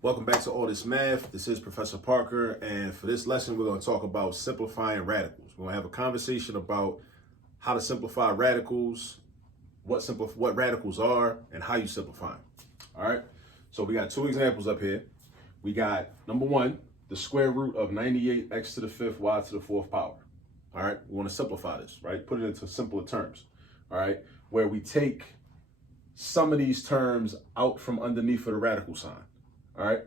Welcome back to All This Math. This is Professor Parker, and for this lesson, we're going to talk about simplifying radicals. We're going to have a conversation about how to simplify radicals, what radicals are, and how you simplify them. All right. So we got two examples up here. We got number one, the square root of 98 x to the fifth y to the fourth power. All right. We want to simplify this, right? Put it into simpler terms. All right. Where we take some of these terms out from underneath of the radical sign. All right.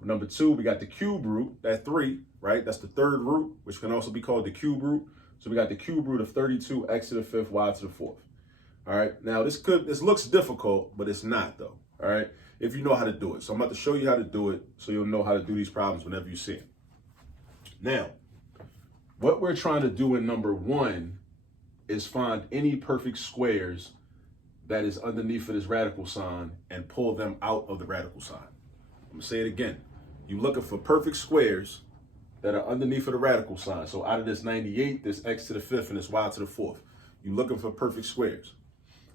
Number two, we got the cube root, that 3, right? That's the third root, which can also be called the cube root. So we got the cube root of 32 x to the fifth y to the fourth. All right. Now this looks difficult, but it's not though. All right. If you know how to do it. So I'm about to show you how to do it so you'll know how to do these problems whenever you see it. Now, what we're trying to do in number one is find any perfect squares that is underneath of this radical sign and pull them out of the radical sign. I'm gonna say it again. You're looking for perfect squares that are underneath of the radical sign. So out of this 98, this x to the fifth and this y to the fourth, you're looking for perfect squares.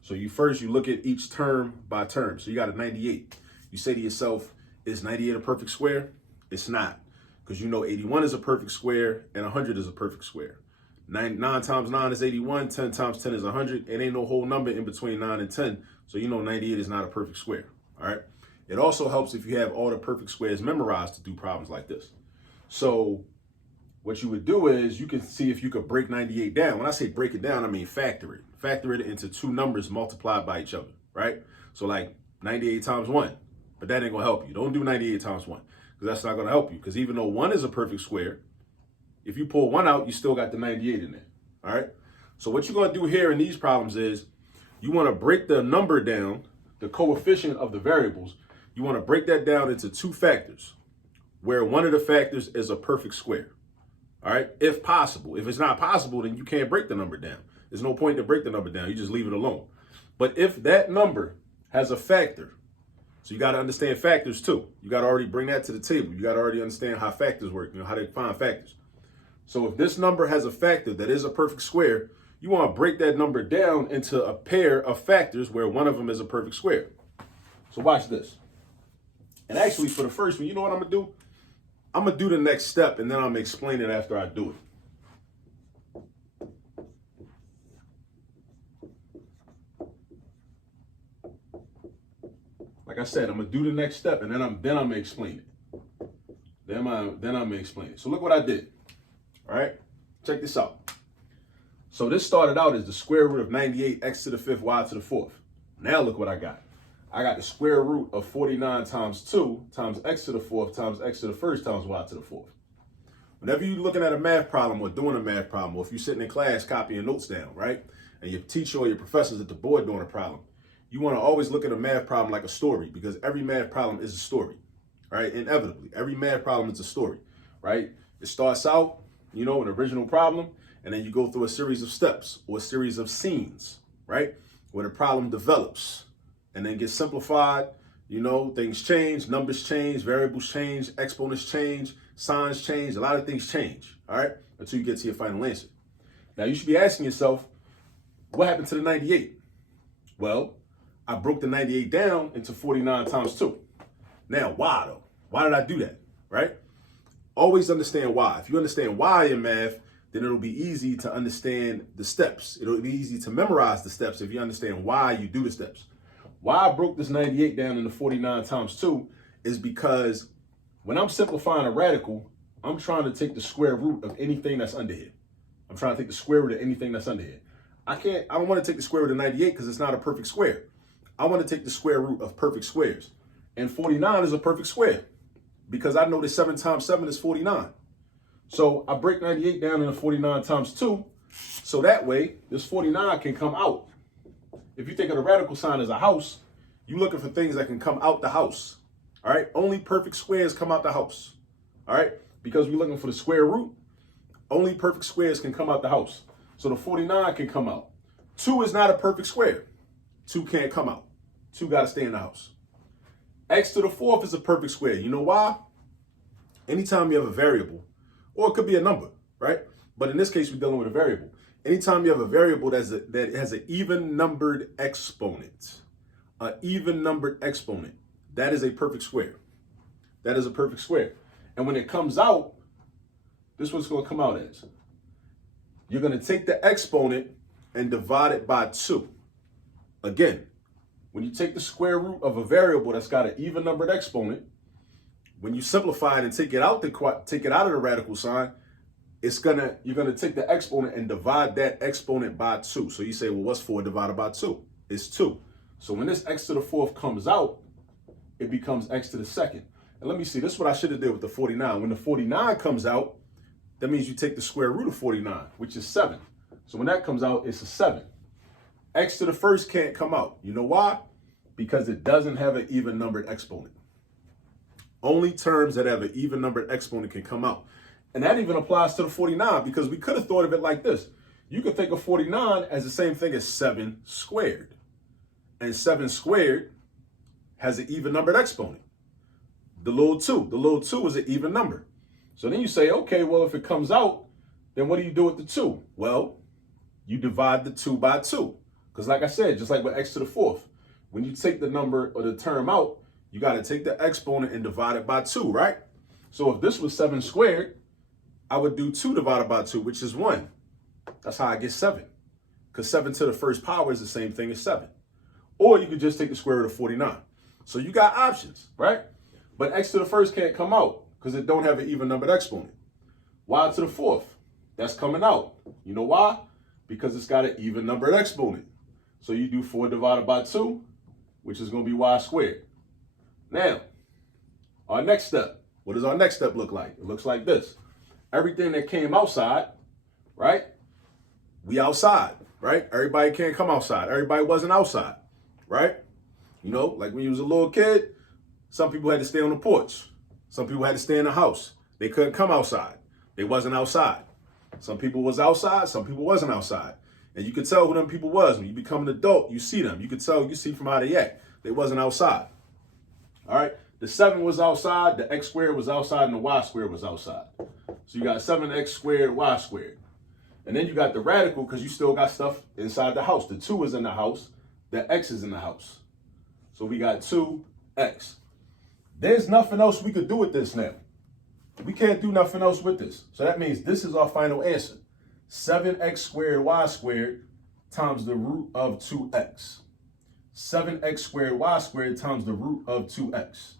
So you look at each term by term. So you got a 98. You say to yourself, is 98 a perfect square? It's not, because you know 81 is a perfect square and 100 is a perfect square. 9 times 9 is 81, 10 times 10 is 100. It ain't no whole number in between 9 and 10. So you know 98 is not a perfect square. All right. It also helps if you have all the perfect squares memorized to do problems like this. So what you would do is you can see if you could break 98 down. When I say break it down, I mean factor it. Factor it into two numbers multiplied by each other, right? So like 98 times 1, but that ain't going to help you. Don't do 98 times 1 because that's not going to help you, because even though 1 is a perfect square, if you pull 1 out, you still got the 98 in there, all right? So what you're going to do here in these problems is you want to break the number down, the coefficient of the variables. You want to break that down into two factors where one of the factors is a perfect square. All right, if possible. If it's not possible, then you can't break the number down. There's no point to break the number down. You just leave it alone. But if that number has a factor, so you got to understand factors too. You got to already bring that to the table. You got to already understand how factors work, how to find factors. So if this number has a factor that is a perfect square, you want to break that number down into a pair of factors where one of them is a perfect square. So watch this. And actually, for the first one, you know what I'm going to do? I'm going to do the next step, and then I'm going to explain it after I do it. Like I said, I'm going to do the next step, and then I'm going to explain it. Then I'm going to explain it. So look what I did. All right? Check this out. So this started out as the square root of 98 x to the fifth y to the fourth. Now look what I got. I got the square root of 49 times 2 times x to the fourth times x to the first times y to the fourth. Whenever you're looking at a math problem or doing a math problem, or if you're sitting in class copying notes down, right, and your teacher or your professor's at the board doing a problem, you want to always look at a math problem like a story, because every math problem is a story, right? Inevitably, every math problem is a story, right? It starts out, an original problem, and then you go through a series of steps or a series of scenes, right, where the problem develops and then gets simplified. Things change, numbers change, variables change, exponents change, signs change, a lot of things change, all right, until you get to your final answer. Now, you should be asking yourself, what happened to the 98? Well, I broke the 98 down into 49 times 2. Now, why though? Why did I do that, right? Always understand why. If you understand why in math, then it'll be easy to understand the steps. It'll be easy to memorize the steps if you understand why you do the steps. Why I broke this 98 down into 49 times 2 is because when I'm simplifying a radical, I'm trying to take the square root of anything that's under here. I'm trying to take the square root of anything that's under here. I don't want to take the square root of 98 because it's not a perfect square. I want to take the square root of perfect squares. And 49 is a perfect square because I know that 7 times 7 is 49. So I break 98 down into 49 times 2. So that way, this 49 can come out. If you think of the radical sign as a house, you're looking for things that can come out the house. All right. Only perfect squares come out the house. All right. Because we're looking for the square root. Only perfect squares can come out the house. So the 49 can come out. 2 is not a perfect square. 2 can't come out. 2 got to stay in the house. X to the fourth is a perfect square. You know why? Anytime you have a variable, or it could be a number, right? But in this case, we're dealing with a variable. Anytime you have a variable that has an even numbered exponent, that is a perfect square. That is a perfect square. And when it comes out, this is what it's going to come out as. You're going to take the exponent and divide it by 2. Again, when you take the square root of a variable that's got an even numbered exponent, when you simplify it and take it out of the radical sign, you're gonna take the exponent and divide that exponent by 2. So you say, well, what's 4 divided by 2? It's 2. So when this x to the 4th comes out, it becomes x to the 2nd. And let me see, this is what I should have did with the 49. When the 49 comes out, that means you take the square root of 49, which is 7. So when that comes out, it's a 7. X to the 1st can't come out. You know why? Because it doesn't have an even numbered exponent. Only terms that have an even numbered exponent can come out. And that even applies to the 49, because we could have thought of it like this. You could think of 49 as the same thing as 7 squared. And 7 squared has an even numbered exponent. The little 2. The little 2 is an even number. So then you say, okay, well, if it comes out, then what do you do with the 2? Well, you divide the 2 by 2. Because like I said, just like with x to the 4th, when you take the number or the term out, you got to take the exponent and divide it by 2, right? So if this was 7 squared, I would do 2 divided by 2, which is 1. That's how I get 7. Because 7 to the 1st power is the same thing as 7. Or you could just take the square root of 49. So you got options, right? But x to the 1st can't come out because it don't have an even numbered exponent. Y to the 4th, that's coming out. You know why? Because it's got an even numbered exponent. So you do 4 divided by 2, which is going to be y squared. Now, our next step. What does our next step look like? It looks like this. Everything that came outside, right? We outside, right? Everybody can't come outside. Everybody wasn't outside, right? You know, like when you was a little kid, some people had to stay on the porch. Some people had to stay in the house. They couldn't come outside. They wasn't outside. Some people was outside. Some people wasn't outside. And you could tell who them people was. When you become an adult, you see them. You could tell, you see from how they act. They wasn't outside. All right? The 7 was outside, the x squared was outside, and the y squared was outside. So you got 7x squared, y squared. And then you got the radical because you still got stuff inside the house. The 2 is in the house. The x is in the house. So we got 2x. There's nothing else we could do with this now. We can't do nothing else with this. So that means this is our final answer. 7x squared y squared times the root of 2x. 7x squared y squared times the root of 2x.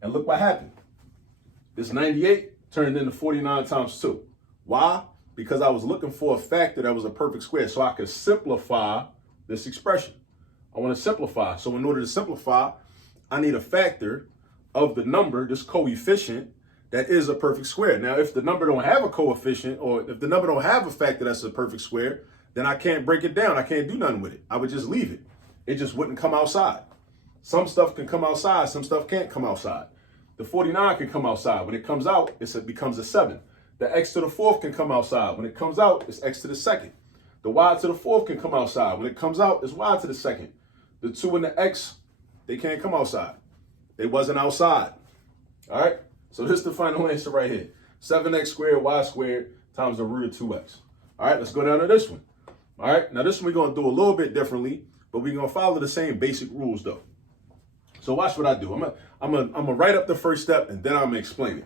And look what happened. This 98 turned into 49 times 2. Why? Because I was looking for a factor that was a perfect square so I could simplify this expression. I want to simplify. So in order to simplify, I need a factor of the number, this coefficient, that is a perfect square. Now, if the number don't have a coefficient, or if the number don't have a factor that's a perfect square, then I can't break it down. I can't do nothing with it. I would just leave it. It just wouldn't come outside. Some stuff can come outside. Some stuff can't come outside. The 49 can come outside. When it comes out, it becomes a 7. The x to the 4th can come outside. When it comes out, it's x to the 2nd. The y to the 4th can come outside. When it comes out, it's y to the 2nd. The 2 and the x, they can't come outside. They wasn't outside. All right? So this is the final answer right here. 7x squared y squared times the root of 2x. All right, let's go down to this one. All right, now this one we're going to do a little bit differently, but we're going to follow the same basic rules though. So watch what I do. I'm gonna write up the first step and then I'm going to explain it.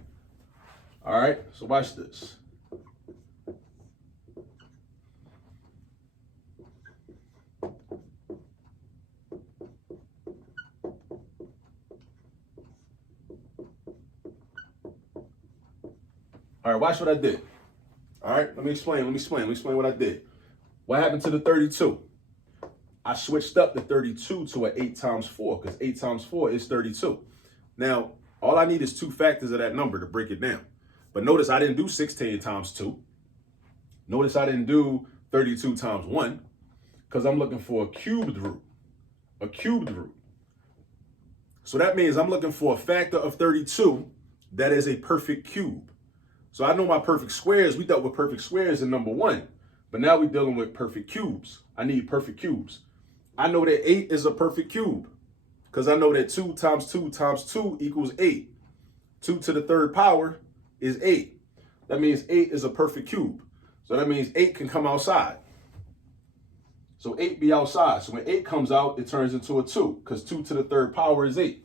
All right, so watch this. All right, watch what I did. All right, let me explain what I did. What happened to the 32? I switched up the 32 to an 8 times 4 because 8 times 4 is 32. Now, all I need is 2 factors of that number to break it down. But notice I didn't do 16 times 2. Notice I didn't do 32 times 1 because I'm looking for a cubed root. A cubed root. So that means I'm looking for a factor of 32 that is a perfect cube. So I know my perfect squares. We dealt with perfect squares in number 1. But now we're dealing with perfect cubes. I need perfect cubes. I know that 8 is a perfect cube because I know that 2 times 2 times 2 equals 8. 2 to the 3rd power is 8. That means 8 is a perfect cube. So that means 8 can come outside. So 8 be outside. So when 8 comes out, it turns into a 2 because 2 to the 3rd power is 8.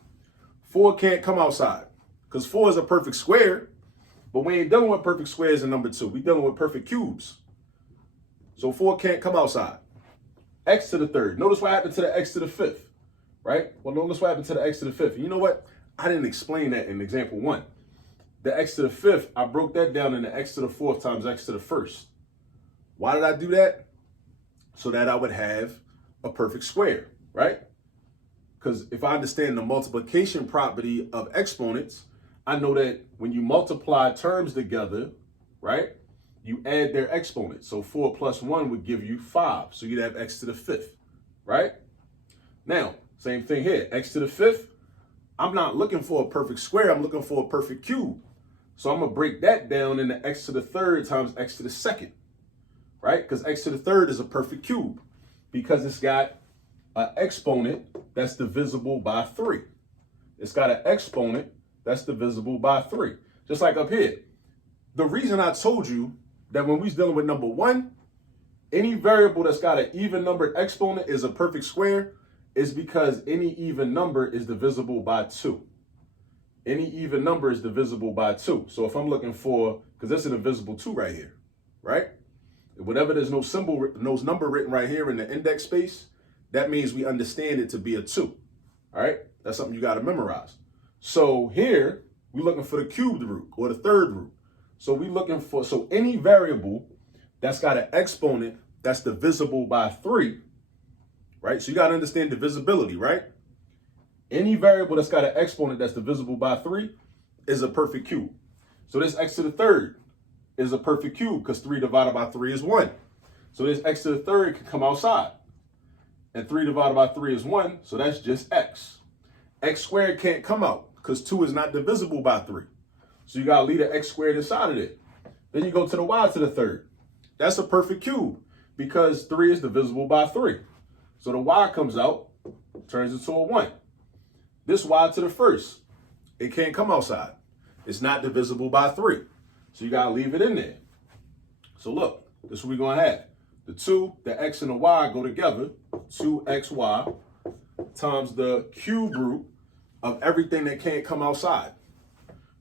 4 can't come outside. because 4 is a perfect square, but we ain't dealing with perfect squares in number 2. We dealing with perfect cubes. So 4 can't come outside. X to the third. Notice what happened to the x to the fifth, right? Well, notice what happened to the x to the fifth. You know what? I didn't explain that in example 1. The x to the fifth, I broke that down into x to the fourth times x to the first. Why did I do that? So that I would have a perfect square, right? Because if I understand the multiplication property of exponents, I know that when you multiply terms together, right, you add their exponents. So 4 plus 1 would give you 5. So you'd have x to the fifth, right? Now, same thing here, x to the fifth. I'm not looking for a perfect square. I'm looking for a perfect cube. So I'm going to break that down into x to the third times x to the second, right? Because x to the third is a perfect cube because it's got an exponent that's divisible by 3. It's got an exponent that's divisible by 3. Just like up here. The reason I told you that when we was dealing with number 1, any variable that's got an even numbered exponent is a perfect square is because any even number is divisible by 2. Any even number is divisible by 2. So if I'm looking for, because that's a divisible 2 right here, right? Whenever there's no symbol, no number written right here in the index space, that means we understand it to be a 2. All right? That's something you got to memorize. So here, we're looking for the cubed root or the third root. So we're looking for, so any variable that's got an exponent that's divisible by 3, right? So you got to understand divisibility, right? Any variable that's got an exponent that's divisible by 3 is a perfect cube. So this x to the third is a perfect cube because 3 divided by 3 is 1. So this x to the third can come outside. And 3 divided by 3 is 1, so that's just x. X squared can't come out because 2 is not divisible by 3. So you got to leave the x squared inside of it. Then you go to the y to the third. That's a perfect cube because 3 is divisible by 3. So the y comes out, turns into a 1. This y to the first, it can't come outside. It's not divisible by 3. So you got to leave it in there. So look, this is what we're going to have. The 2, the x and the y go together, 2xy times the cube root of everything that can't come outside,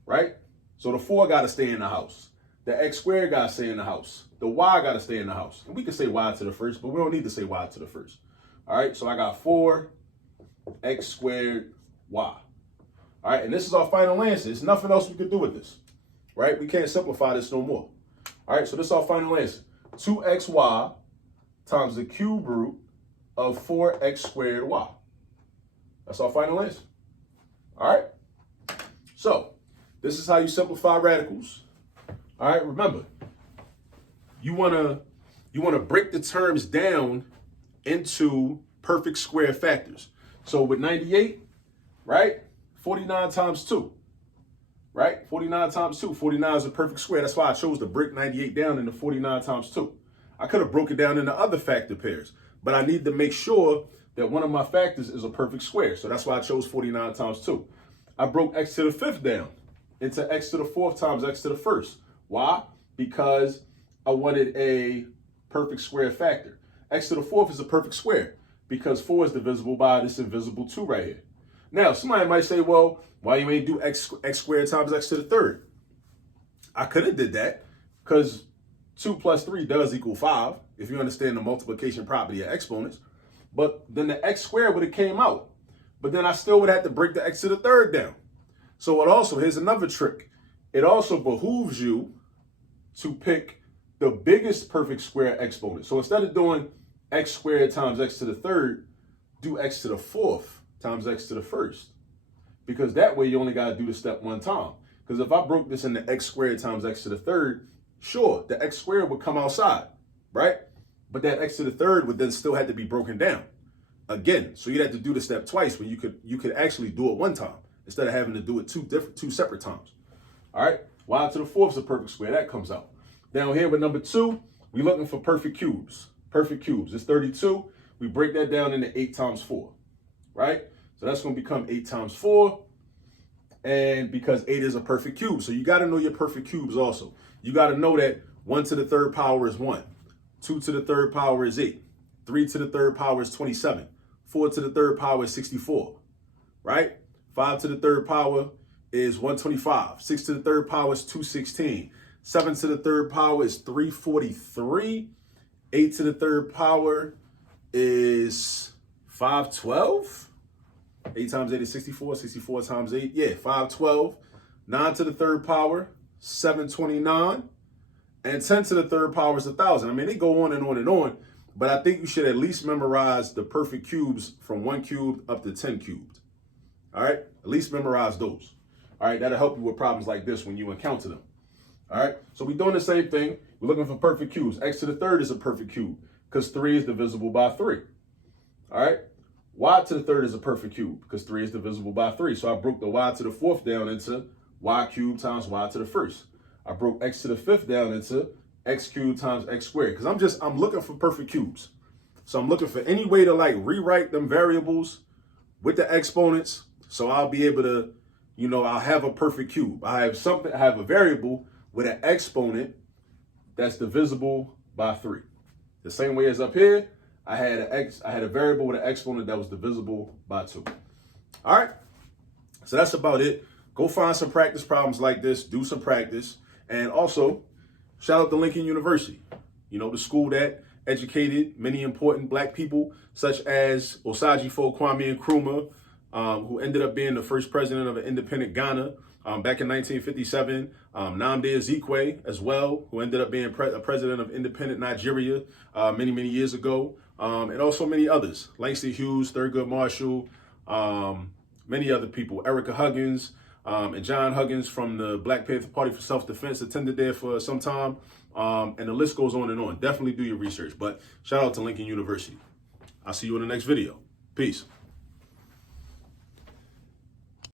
right? So the 4 got to stay in the house. The x squared got to stay in the house. The y got to stay in the house. And we can say y to the first, but we don't need to say y to the first. All right, so I got 4x squared y. All right, and this is our final answer. There's nothing else we could do with this, right? We can't simplify this no more. All right, so this is our final answer. 2xy times the cube root of 4x squared y. That's our final answer. All right? So, this is how you simplify radicals. All right, remember, you want to break the terms down into perfect square factors. So with 98, right? 49 times 2. Right? 49 times 2. 49 is a perfect square. That's why I chose to break 98 down into 49 times 2. I could have broken it down into other factor pairs, but I need to make sure that one of my factors is a perfect square. So that's why I chose 49 times 2. I broke x to the fifth down into x to the fourth times x to the first. Why? Because I wanted a perfect square factor. X to the fourth is a perfect square because 4 is divisible by this invisible 2 right here. Now, somebody might say, well, why you ain't do x squared times x to the third? I could have did that because 2 plus 3 does equal 5 if you understand the multiplication property of exponents. But then the x squared would have came out. But then I still would have to break the x to the third down. So it also, here's another trick. It also behooves you to pick the biggest perfect square exponent. So instead of doing x squared times x to the third, do x to the fourth times x to the first. Because that way you only got to do the step one time. Because if I broke this into x squared times x to the third, sure, the x squared would come outside, right? But that x to the third would then still have to be broken down again. So you'd have to do the step twice when you could actually do it one time instead of having to do it two separate times. All right, y to the fourth is a perfect square. That comes out. Down here with number 2, we're looking for perfect cubes. Perfect cubes. It's 32. We break that down into 8 times 4, right? So that's going to become 8 times 4. And because 8 is a perfect cube. So you got to know your perfect cubes also. You got to know that 1 to the third power is 1. 2 to the third power is 8. 3 to the third power is 27. 4 to the third power is 64, right? 5 to the third power is 125. 6 to the third power is 216. 7 to the third power is 343. 8 to the third power is 512. 8 times 8 is 64. 64 times 8, yeah, 512. 9 to the third power, 729. And 10 to the third power is 1,000. I mean, they go on and on and on, but I think you should at least memorize the perfect cubes from 1 cubed up to 10 cubed. All right, at least memorize those. All right, that'll help you with problems like this when you encounter them. All right, so we're doing the same thing. We're looking for perfect cubes. X to the third is a perfect cube because 3 is divisible by 3. All right, y to the third is a perfect cube because 3 is divisible by 3. So I broke the y to the fourth down into y cubed times y to the first. I broke x to the fifth down into x cubed times x squared because I'm looking for perfect cubes. So I'm looking for any way to like rewrite them variables with the exponents. So I'll be able to, I'll have a perfect cube. I have a variable with an exponent that's divisible by 3. The same way as up here, I had a variable with an exponent that was divisible by 2. All right, so that's about it. Go find some practice problems like this, do some practice. And also, shout out to Lincoln University, the school that educated many important Black people, such as Osagyefo Kwame Nkrumah, who ended up being the first president of an independent Ghana back in 1957. Nnamdi Azikiwe as well, who ended up being a president of independent Nigeria many, many years ago. And also many others, Langston Hughes, Thurgood Marshall, many other people, Erica Huggins, and John Huggins from the Black Panther Party for Self-Defense attended there for some time. And the list goes on and on. Definitely do your research. But shout out to Lincoln University. I'll see you in the next video. Peace.